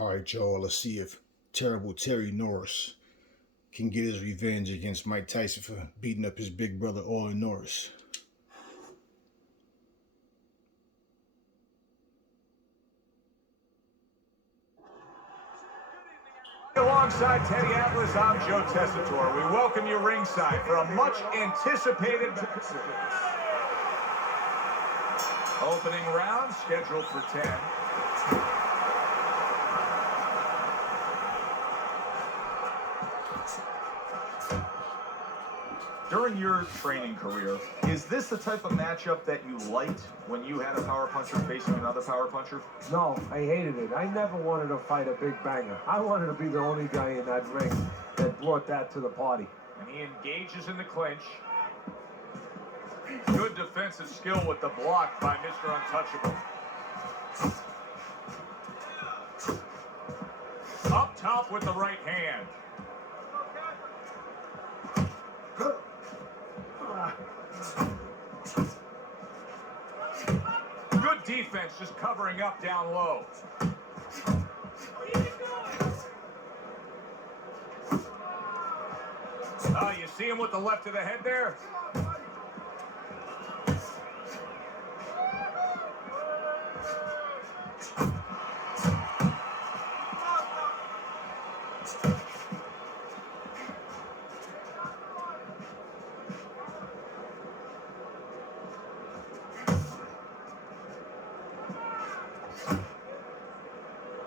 All right, y'all, let's see if terrible Terry Norris can get his revenge against Mike Tyson for beating up his big brother, Orlin Norris. Alongside Teddy Atlas, I'm Joe Tessitore. We welcome you ringside for a much-anticipated opening round scheduled for 10. During your training career, is this the type of matchup that you liked when you had a power puncher facing another power puncher? No, I hated it. I never wanted to fight a big banger. I wanted to be the only guy in that ring that brought that to the party. And he engages in the clinch. Good defensive skill with the block by Mr. Untouchable. Up top with the right hand. Good defense, just covering up down low. You see him with the left of the head there?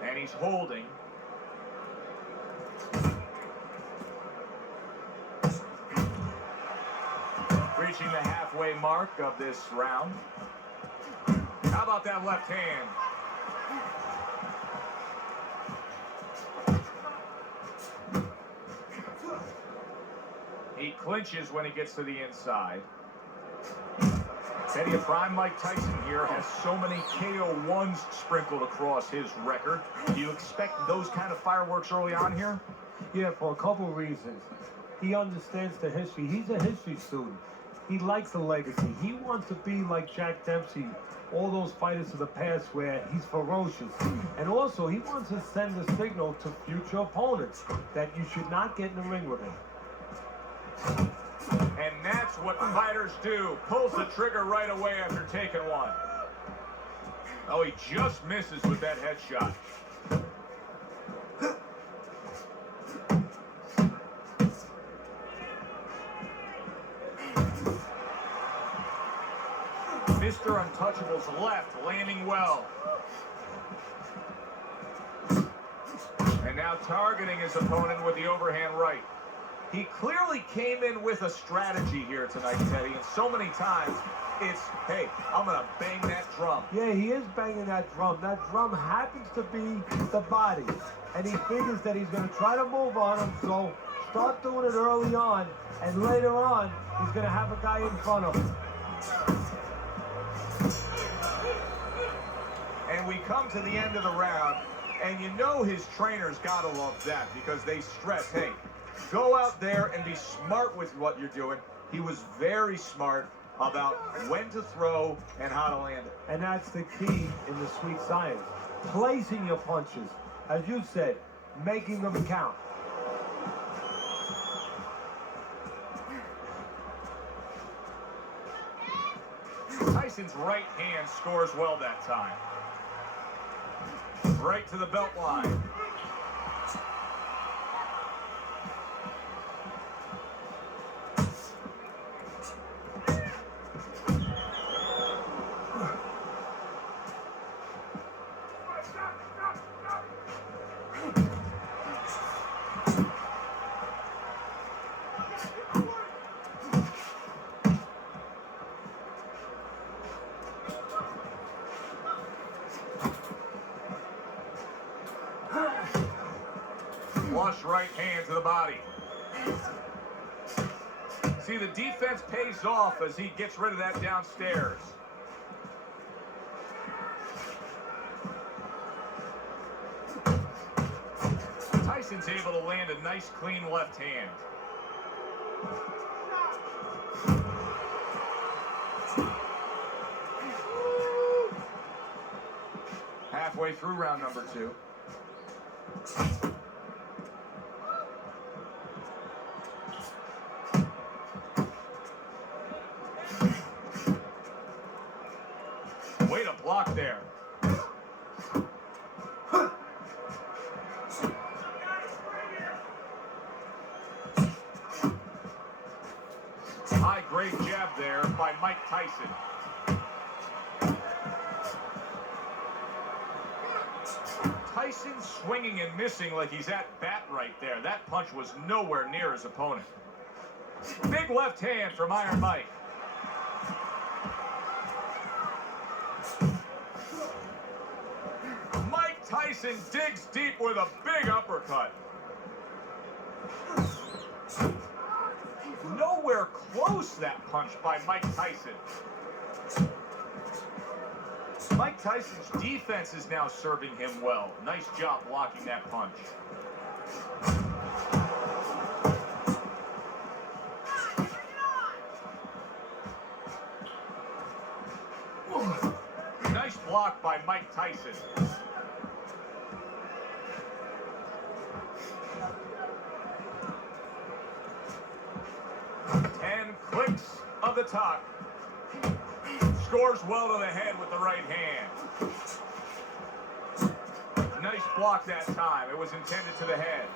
And he's holding. Reaching the halfway mark of this round. How about that left hand? He clinches when he gets to the inside. Teddy, a prime Mike Tyson here has so many KO1s sprinkled across his record. Do you expect those kind of fireworks early on here? Yeah, for a couple reasons. He understands the history. He's a history student. He likes the legacy. He wants to be like Jack Dempsey, all those fighters of the past where he's ferocious. And also, he wants to send a signal to future opponents that you should not get in the ring with him. And that's what fighters do. Pulls the trigger right away after taking one. Oh, he just misses with that headshot. Mr. Untouchable's left landing well. And now targeting his opponent with the overhand right. He clearly came in with a strategy here tonight, Teddy, and so many times it's, hey, I'm going to bang that drum. Yeah, he is banging that drum. That drum happens to be the body, and he figures that he's going to try to move on him, so start doing it early on, and later on, he's going to have a guy in front of him. And we come to the end of the round, and you know his trainers got to love that because they stress, hey, go out there and be smart with what you're doing. He was very smart about when to throw and how to land it. And that's the key in the sweet science. Placing your punches, as you said, making them count. Tyson's right hand scores well that time. Right to the belt line. Flush right hand to the body. See, the defense pays off as he gets rid of that downstairs. Tyson's able to land a nice, clean left hand. Halfway through round number 2. Way to block there. High grade jab there by Mike Tyson. Tyson swinging and missing like he's at bat right there. That punch was nowhere near his opponent. Big left hand from Iron Mike. Mike Tyson digs deep with a big uppercut. Nowhere close, that punch by Mike Tyson. Mike Tyson's defense is now serving him well. Nice job blocking that punch. Nice block by Mike Tyson. Clicks of the top. Scores well to the head with the right hand. Nice block that time. It was intended to the head.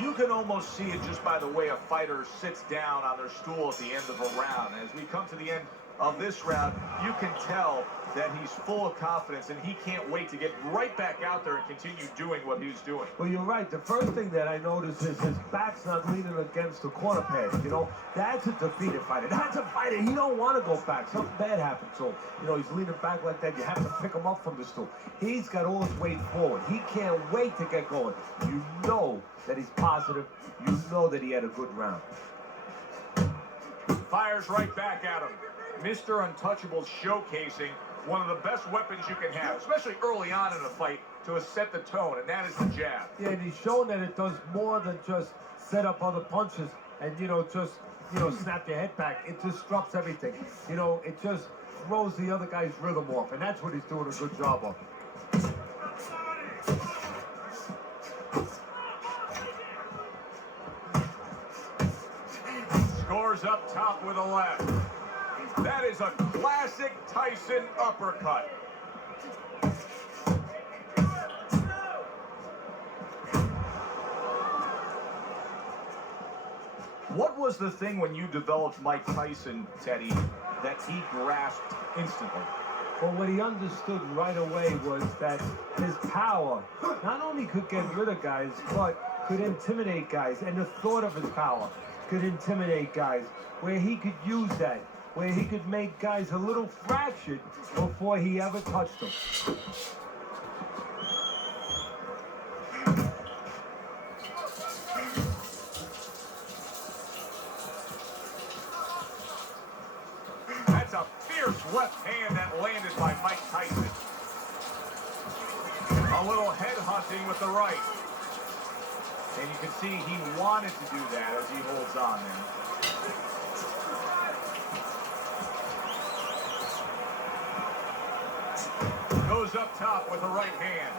You can almost see it just by the way a fighter sits down on their stool at the end of a round. As we come to the end of this round, you can tell that he's full of confidence and he can't wait to get right back out there and continue doing what he's doing. Well, you're right. The first thing that I noticed is his back's not leaning against the corner pad. You know, that's a defeated fighter. That's a fighter. He don't want to go back. Something bad happened to him. You know, he's leaning back like that. You have to pick him up from the stool. He's got all his weight forward. He can't wait to get going. You know that he's positive. You know that he had a good round. Fires right back at him. Mr. Untouchable showcasing one of the best weapons you can have, especially early on in a fight, to set the tone, and that is the jab. Yeah, and he's shown that it does more than just set up other punches and, snap your head back. It disrupts everything. You know, it just throws the other guy's rhythm off, and that's what he's doing a good job of. Scores up top with a left. That is a classic Tyson uppercut. What was the thing when you developed Mike Tyson, Teddy, that he grasped instantly? Well, what he understood right away was that his power not only could get rid of guys, but could intimidate guys. And the thought of his power could intimidate guys, where he could use that, where he could make guys a little fractured before he ever touched them. That's a fierce left hand that landed by Mike Tyson. A little head hunting with the right. And you can see he wanted to do that as he holds on there. Goes up top with the right hand.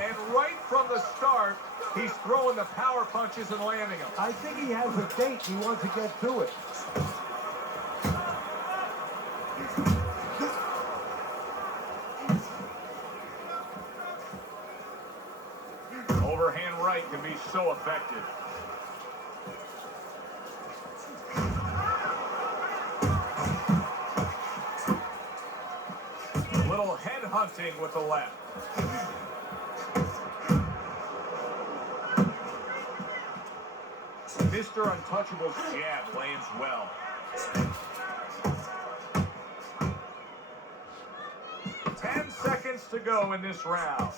And right from the start, he's throwing the power punches and landing them. I think he has a date. He wants to get to it. Overhand right can be so effective. Little head hunting with the left. Mr. Untouchable's jab lands well. Ten seconds to go in this round.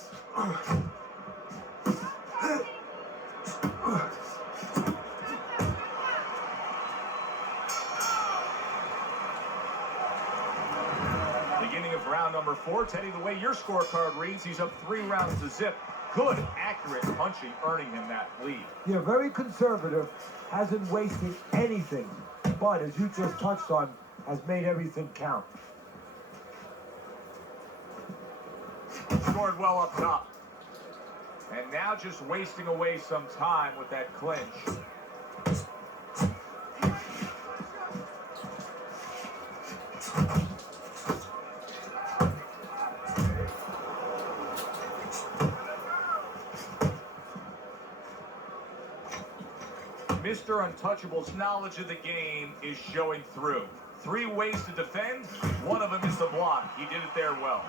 Beginning of round number 4. Teddy, the way your scorecard reads, he's up 3 rounds to zip. Good, accurate punching, earning him that lead. Yeah, very conservative, hasn't wasted anything, but as you just touched on, has made everything count. Scored well up top. And now just wasting away some time with that clinch. Mr. Untouchable's knowledge of the game is showing through. 3 ways to defend, one of them is the block. He did it there well.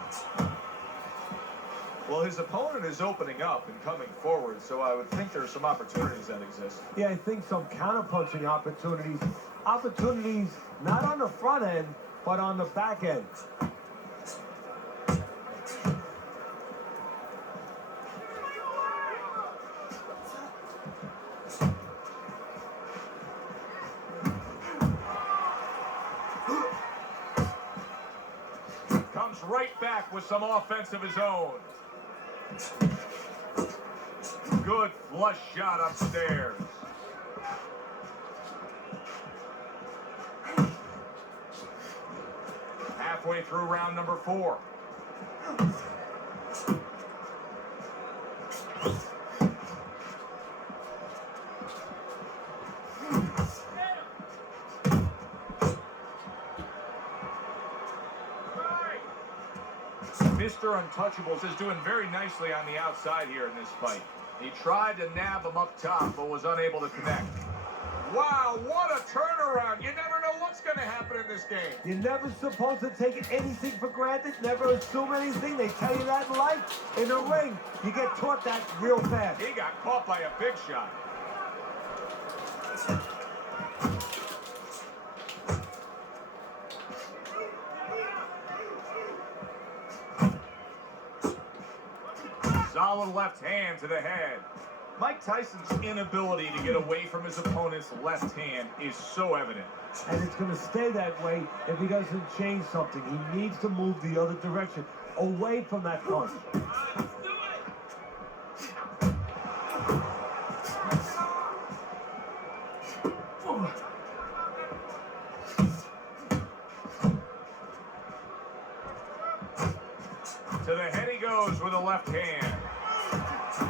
Well, his opponent is opening up and coming forward, so I would think there are some opportunities that exist. Yeah, I think some counterpunching opportunities. Opportunities not on the front end, but on the back end. Comes right back with some offense of his own. Good flush shot upstairs. Halfway through round number 4. Mr. Untouchables is doing very nicely on the outside here in this fight. He tried to nab him up top, but was unable to connect. Wow, what a turnaround. You never know what's going to happen in this game. You're never supposed to take anything for granted, never assume anything. They tell you that in life. In the ring, you get taught that real fast. He got caught by a big shot. Solid left hand to the head. Mike Tyson's inability to get away from his opponent's left hand is so evident. And it's going to stay that way if he doesn't change something. He needs to move the other direction, away from that punch. To the head he goes with a left hand.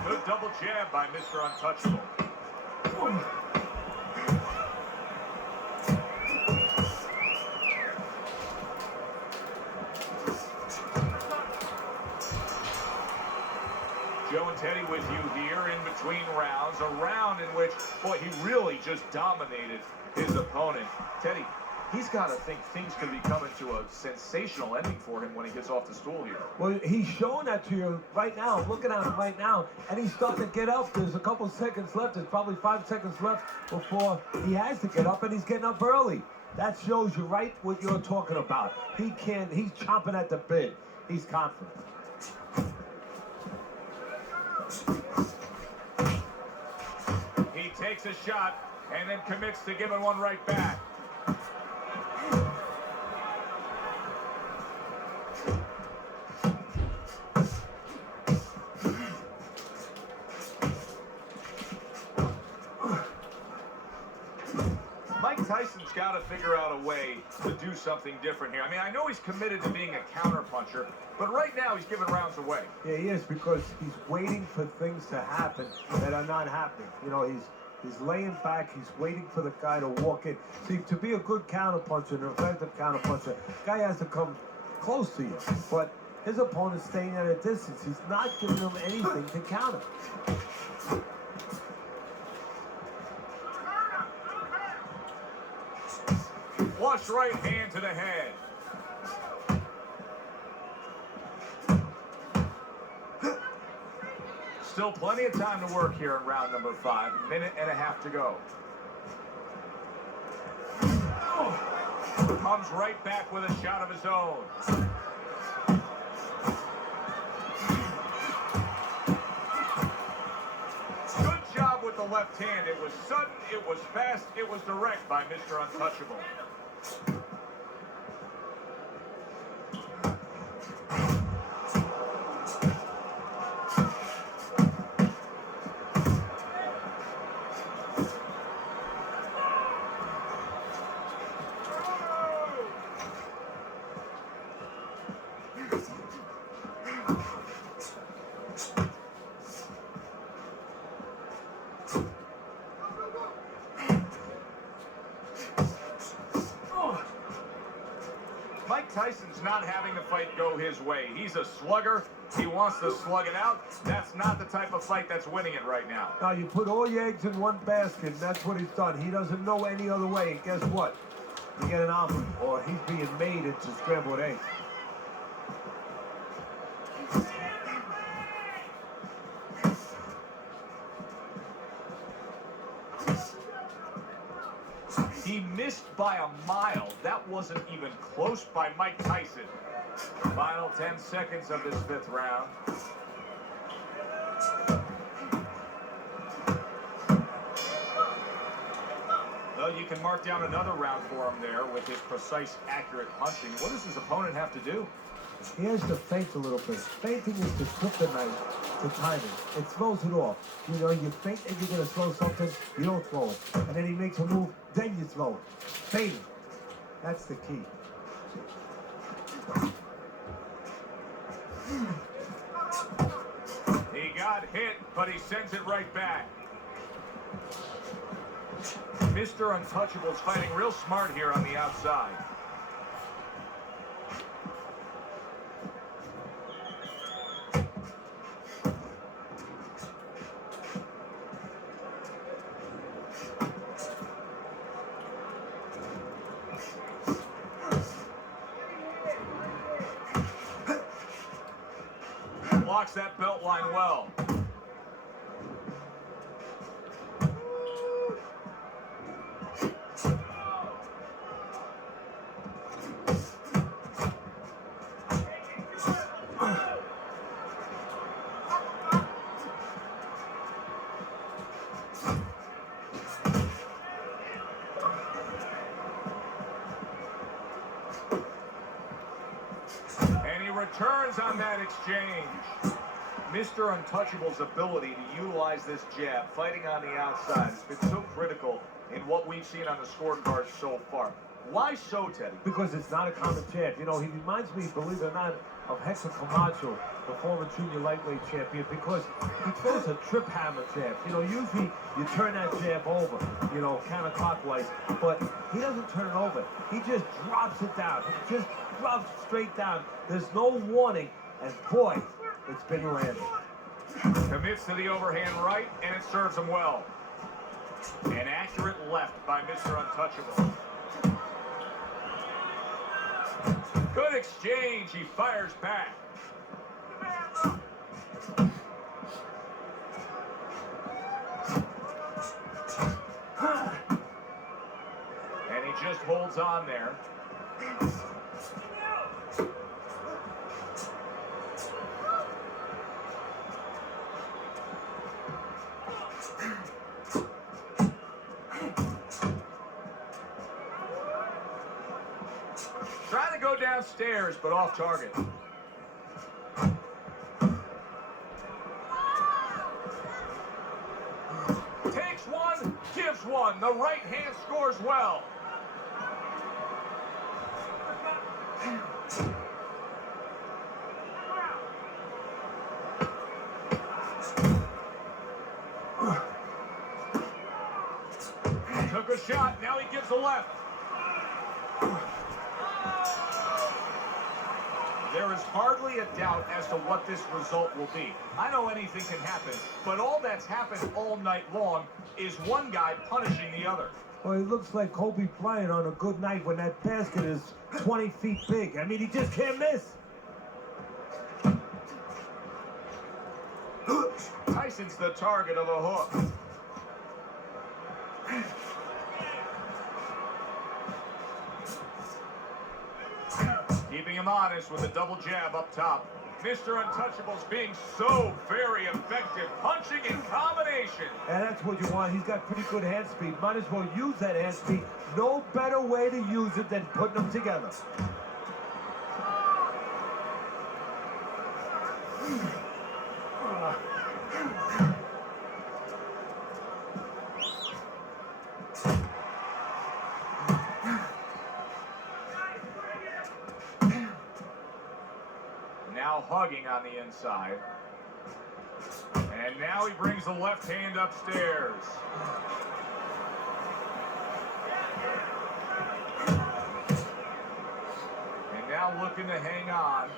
Good double jab by Mr. Untouchable. Joe and Teddy with you here in between rounds. A round in which, boy, he really just dominated his opponent. Teddy, he's got to think things could be coming to a sensational ending for him when he gets off the stool here. Well, he's showing that to you right now. I'm looking at him right now, and he's starting to get up. There's a couple seconds left. There's probably 5 seconds left before he has to get up, and he's getting up early. That shows you right what you're talking about. He's chomping at the bit. He's confident. He takes a shot and then commits to giving one right back. Mike Tyson's got to figure out a way to do something different here. I mean, I know he's committed to being a counterpuncher, but right now he's giving rounds away. Yeah, he is, because he's waiting for things to happen that are not happening. You know, he's laying back. He's waiting for the guy to walk in. See, to be a good counterpuncher, an effective counterpuncher, the guy has to come close to you. But his opponent's staying at a distance. He's not giving him anything to counter. Flush right hand to the head. Still plenty of time to work here in round number 5. A minute and a half to go. Comes right back with a shot of his own. Good job with the left hand. It was sudden, it was fast, it was direct by Mr. Untouchable. Tyson's not having the fight go his way. He's a slugger. He wants to slug it out. That's not the type of fight that's winning it right now. Now, you put all your eggs in one basket, and that's what he's done. He doesn't know any other way, and guess what? You get an omelet, or he's being made into scrambled eggs. He missed by a mile. That wasn't even close by Mike Tyson. Final 10 seconds of this 5th round. Well, you can mark down another round for him there with his precise, accurate punching. What does his opponent have to do? He has to feint a little bit. Feinting is the kryptonite to timing. It throws it off. You know, you feint and you're going to throw something, you don't throw it. And then he makes a move, then you throw it. Feinting. That's the key. He got hit, but he sends it right back. Mr. Untouchable's fighting real smart here on the outside. Blocks that belt line well. And he returns on that exchange. Mr. Untouchable's ability to utilize this jab, fighting on the outside, has been so critical in what we've seen on the scorecard so far. Why so, Teddy? Because it's not a common jab. You know, he reminds me, believe it or not, of Hector Camacho, the former junior lightweight champion, because he throws a trip hammer jab. You know, usually you turn that jab over, you know, counterclockwise, but he doesn't turn it over. He just drops it down. He just drops straight down. There's no warning, and boy, it's been landed. Commits to the overhand right, and it serves him well. An accurate left by Mr. Untouchable. Good exchange. He fires back. And he just holds on there. Trying to go downstairs, but off target. Takes one, gives one. The right hand scores well. Took a shot, now he gives a left. There is hardly a doubt as to what this result will be. I know anything can happen, but all that's happened all night long is one guy punishing the other. Well, he looks like Kobe Bryant on a good night when that basket is 20 feet big. I mean, he just can't miss. Tyson's the target of a hook. Keeping him honest with a double jab up top. Mr. Untouchable's being so very effective, punching in combination. And that's what you want. He's got pretty good hand speed. Might as well use that hand speed. No better way to use it than putting them together. Now hugging on the inside. And now he brings the left hand upstairs. And now now looking to hang on.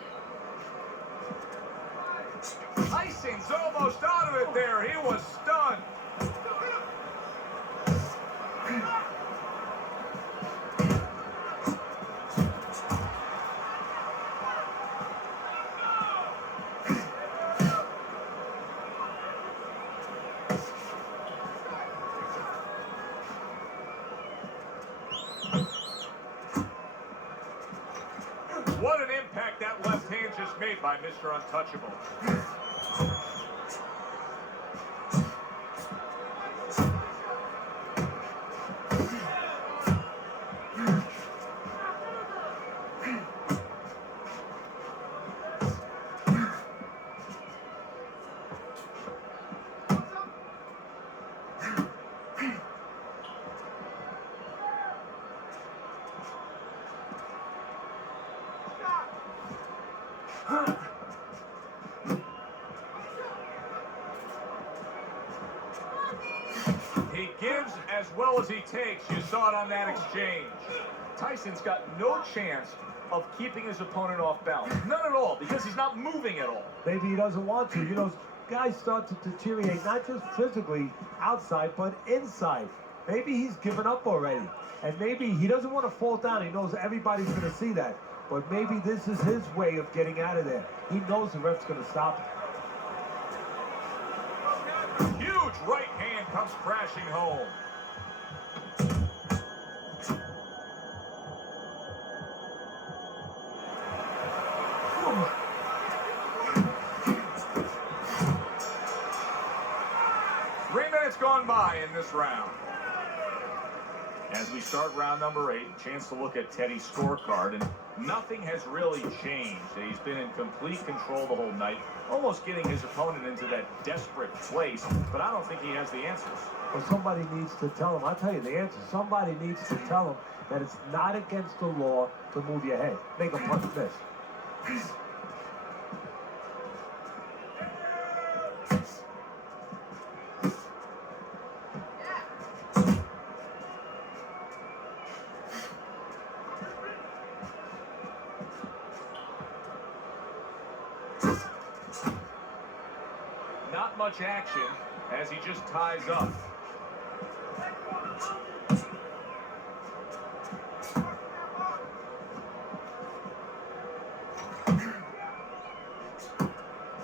Tyson's almost out of it there. He was stunned. What an impact that left hand just made by Mr. Untouchable. He gives as well as he takes. You saw it on that exchange. Tyson's got no chance of keeping his opponent off balance. None at all, because he's not moving at all. Maybe he doesn't want to. You know, guys start to deteriorate, not just physically outside, but inside. Maybe he's given up already. And maybe he doesn't want to fall down. He knows everybody's going to see that. But maybe this is his way of getting out of there. He knows the ref's going to stop him. Huge right hand comes crashing home. Gone by in this round. As we start round number 8, a chance to look at Teddy's scorecard, and nothing has really changed. He's been in complete control the whole night, almost getting his opponent into that desperate place, but I don't think he has the answers. Well, somebody needs to tell him. I'll tell you the answer. Somebody needs to tell him that it's not against the law to move your head. Make a punch miss. Not much action as he just ties up.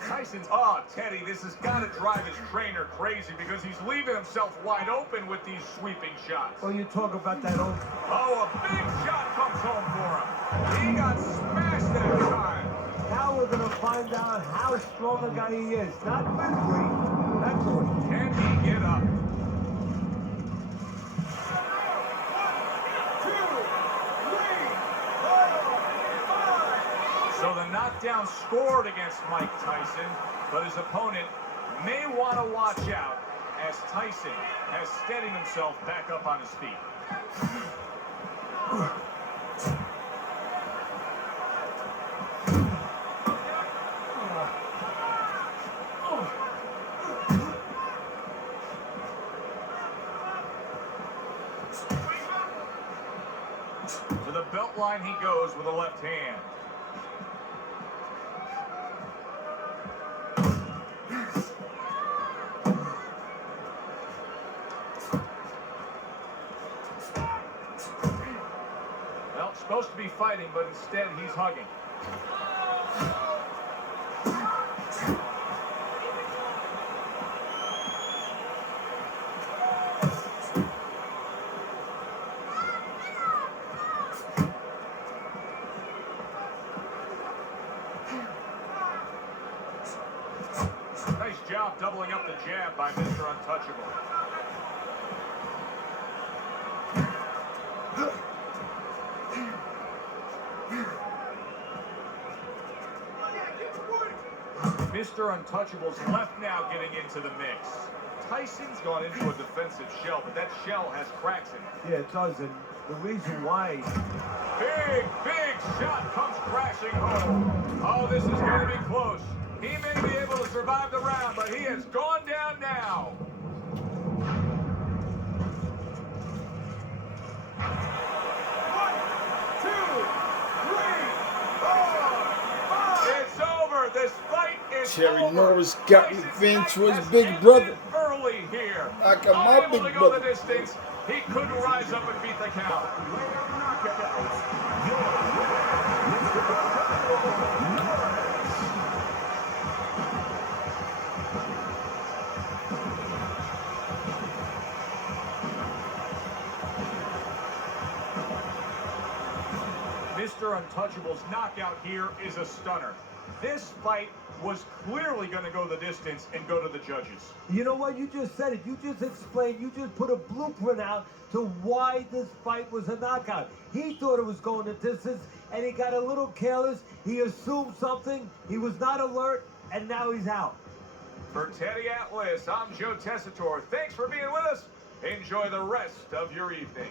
Tyson's, Teddy, this has got to drive his trainer crazy because he's leaving himself wide open with these sweeping shots. Well, you talk about that old... Oh, a big shot comes home for him. He got smashed that time. Now we're going to find out how strong a guy he is. Not physically, mentally. Can he get up? 1, 2, 3, 4, 5. So the knockdown scored against Mike Tyson, but his opponent may want to watch out as Tyson has steadied himself back up on his feet. To the belt line he goes with a left hand. Well, supposed to be fighting, but instead he's hugging. Nice job doubling up the jab by Mr. Untouchable. Mr. Untouchable's left now getting into the mix. Tyson's gone into a defensive shell, but that shell has cracks in it. Yeah, it does, and the reason why... Big shot comes crashing home. Oh, this is going to be close. He may be able to survive the round, but he has gone down now. It's Terry over. Norris got Tyson's revenge night for his has big ended brother. early here. I got my Unable big to go brother. the distance. He couldn't rise up and beat the count. Mr. Untouchable's knockout here is a stunner. This fight was clearly going to go the distance and go to the judges. You know what? You just said it. You just explained. You just put a blueprint out to why this fight was a knockout. He thought it was going the distance, and he got a little careless. He assumed something. He was not alert, and now he's out. For Teddy Atlas, I'm Joe Tessitore. Thanks for being with us. Enjoy the rest of your evening.